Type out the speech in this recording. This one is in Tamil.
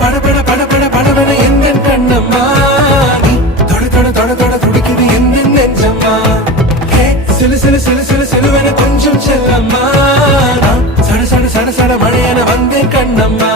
படபட படபட படபட எந்த கண்ணம்மா நீ தொட தொட தொட தொட துடிக்குது எந்த நெஞ்சம்மா சிலு சிலு சிலு சிலு சிலுவென கொஞ்சம் செல்லம்மா சட சட சட சட மழையென வந்தேன் கண்ணம்மா